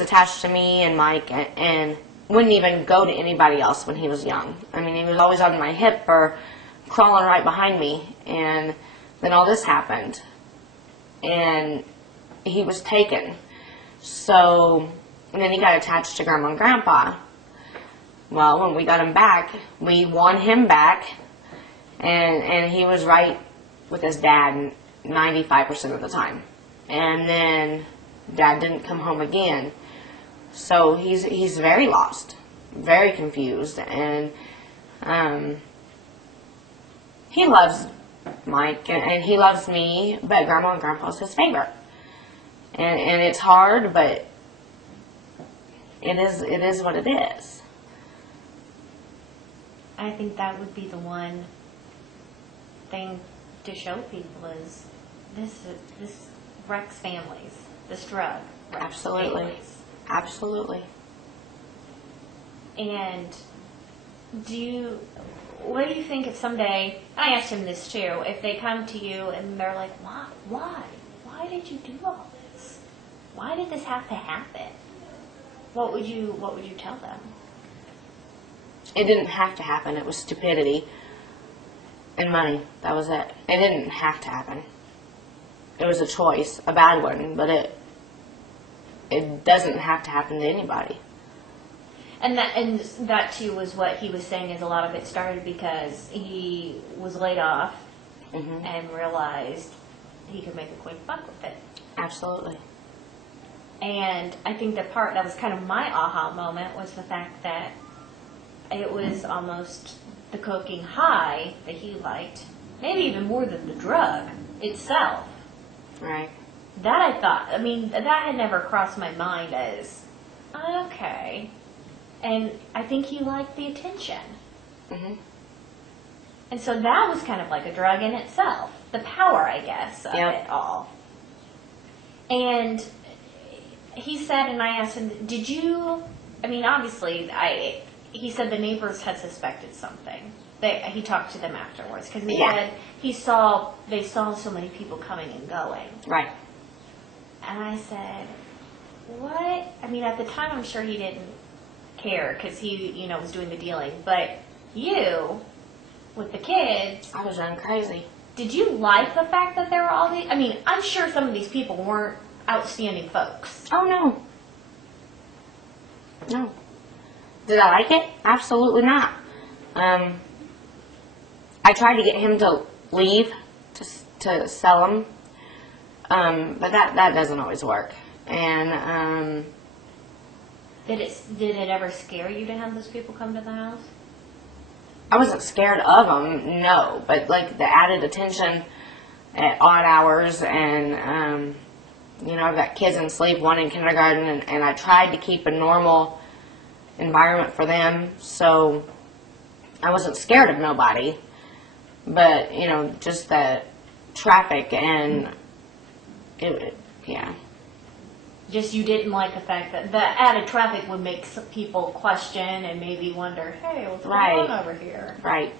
attached to me and Mike, and wouldn't even go to anybody else when he was young. I mean, he was always on my hip or crawling right behind me, and then all this happened, and he was taken. So, and then he got attached to Grandma and Grandpa. Well, when we got him back, we won him back, and he was right with his dad 95% of the time. And then Dad didn't come home again. So he's very lost, very confused, and he loves Mike and he loves me, but Grandma and Grandpa's his favorite. And it's hard, but it is what it is. I think that would be the one thing to show people is this wrecks families. This drug wrecks Absolutely. families. Absolutely. And what do you think if someday, I asked him this too, if they come to you and they're like, why did you do all this? Why did this have to happen? What would you tell them? It didn't have to happen. It was stupidity and money. That was it. It didn't have to happen. It was a choice, a bad one, but it doesn't have to happen to anybody. And that too was what he was saying, is a lot of it started because he was laid off and realized he could make a quick buck with it. Absolutely. And I think the part that was kind of my aha moment was the fact that it was almost the cocaine high that he liked, maybe even more than the drug itself. Right. That I thought, I mean, that had never crossed my mind as, okay. And I think he liked the attention. And so that was kind of like a drug in itself. The power, I guess, of it all. And he said, and I asked him, did you, I mean, obviously, he said the neighbors had suspected something. He talked to them afterwards because he said they saw so many people coming and going. Right. And I said, what? I mean, at the time, I'm sure he didn't care because he, was doing the dealing. But you, with the kids, I was running crazy. Did you like the fact that there were all these? I mean, I'm sure some of these people weren't outstanding folks. Oh, no. No. Did I like it? Absolutely not. I tried to get him to leave to sell them, but that doesn't always work. And did it ever scare you to have those people come to the house? I wasn't scared of them, no, but like the added attention at odd hours, and I've got kids in sleep, one in kindergarten, and I tried to keep a normal environment for them, so I wasn't scared of nobody, but just the traffic and Just you didn't like the fact that the added traffic would make some people question and maybe wonder, hey, what's going on over here? Right.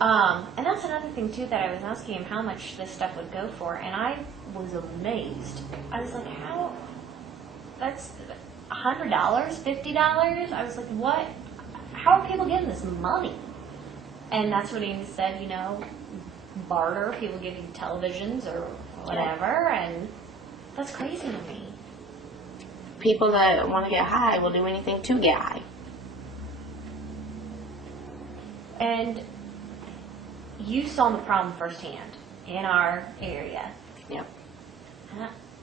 And that's another thing too that I was asking him how much this stuff would go for, and I was amazed. I was like, how? That's $100, $50? I was like, what? How are people getting this money? And that's when he said, barter, people give you televisions or whatever, and that's crazy to me. People that want to get high will do anything to get high. And you saw the problem firsthand in our area. Yep.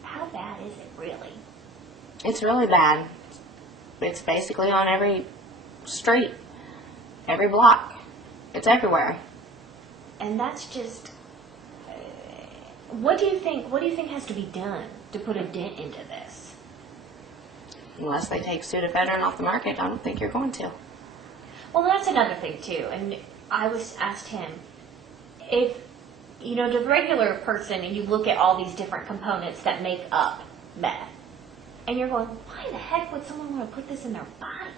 How bad is it really? It's really bad. It's basically on every street, every block. It's everywhere. And that's just, what do you think has to be done to put a dent into this? Unless they take Sudafedrin off the market, I don't think you're going to. Well, that's another thing too. And I was asked him, if, the regular person, and you look at all these different components that make up meth, and you're going, why the heck would someone want to put this in their bodies?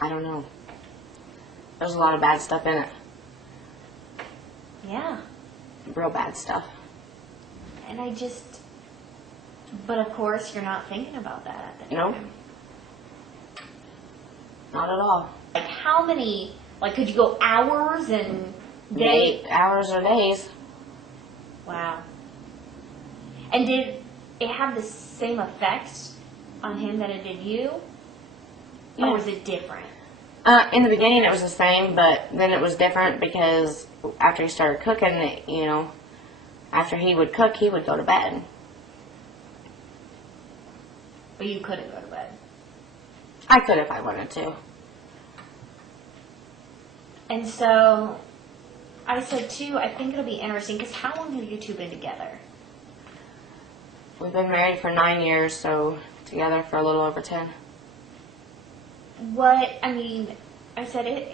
I don't know. There's a lot of bad stuff in it. Yeah. Real bad stuff. And I just, But of course, you're not thinking about that at the No. time. Not at all. Like how many, like could you go hours and days? Hours or days. Wow. And did it have the same effect on him that it did you? Yeah. Or was it different? In the beginning it was the same, but then it was different because after he started cooking, you know, after he would cook, he would go to bed. But you couldn't go to bed. I could if I wanted to. And so I said too, I think it'll be interesting because how long have you two been together? We've been married for 9 years, so together for a little over 10. I said,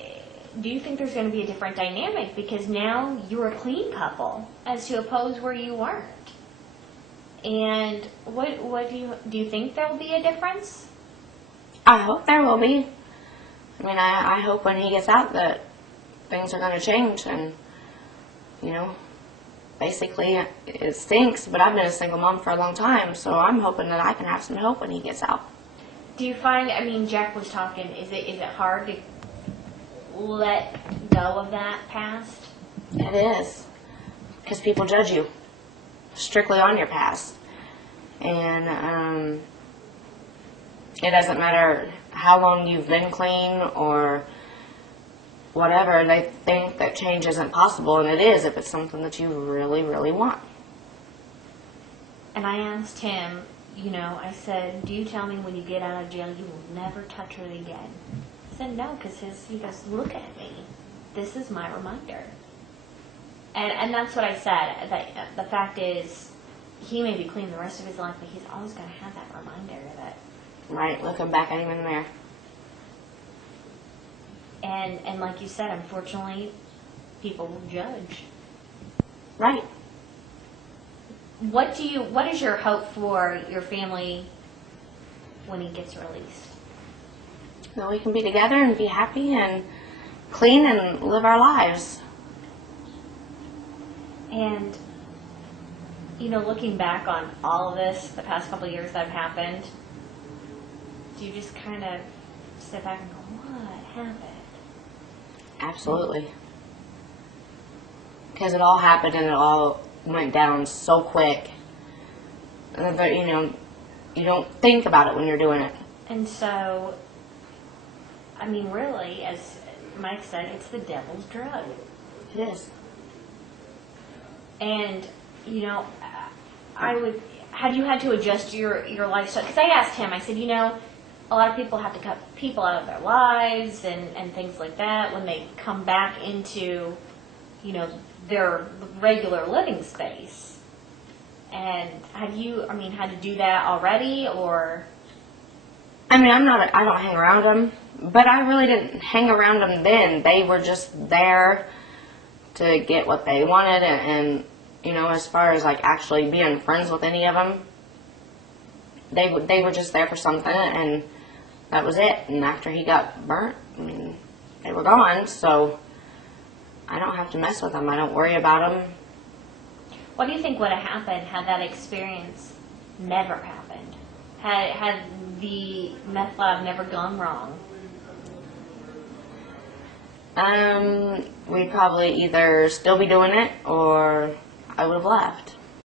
do you think there's going to be a different dynamic? Because now you're a clean couple as to oppose where you weren't. And what do you think there will be a difference? I hope there will be. I mean, I hope when he gets out that things are going to change. And, you know, basically it stinks, but I've been a single mom for a long time, so I'm hoping that I can have some hope when he gets out. Do you find, Jack was talking, is it hard to let go of that past? It is. Because people judge you strictly on your past. And it doesn't matter how long you've been clean or whatever. They think that change isn't possible, and it is if it's something that you really, really want. And I asked him, I said, do you tell me when you get out of jail you will never touch her again? He said, no, because he goes, look at me. This is my reminder. And that's what I said. That the fact is, he may be clean the rest of his life, but he's always going to have that reminder that. Right, looking back at him in the mirror. And like you said, unfortunately, people will judge. Right. What is your hope for your family when he gets released? That we can be together and be happy and clean and live our lives. And, looking back on all of this, the past couple of years that have happened, do you just kind of sit back and go, what happened? Absolutely. Because it all happened and it all went down so quick. But, you don't think about it when you're doing it. And so, really, as Mike said, it's the devil's drug. It is. And, have you had to adjust your lifestyle? Because I asked him, I said, a lot of people have to cut people out of their lives and things like that when they come back into, their regular living space. And have you, had to do that already, or? I don't hang around them, but I really didn't hang around them then. They were just there to get what they wanted, and as far as like actually being friends with any of them, they were just there for something, and that was it. And after he got burnt, they were gone, so I don't have to mess with them. I don't worry about them. What do you think would have happened had that experience never happened? Had the meth lab never gone wrong? We'd probably either still be doing it or I would have left.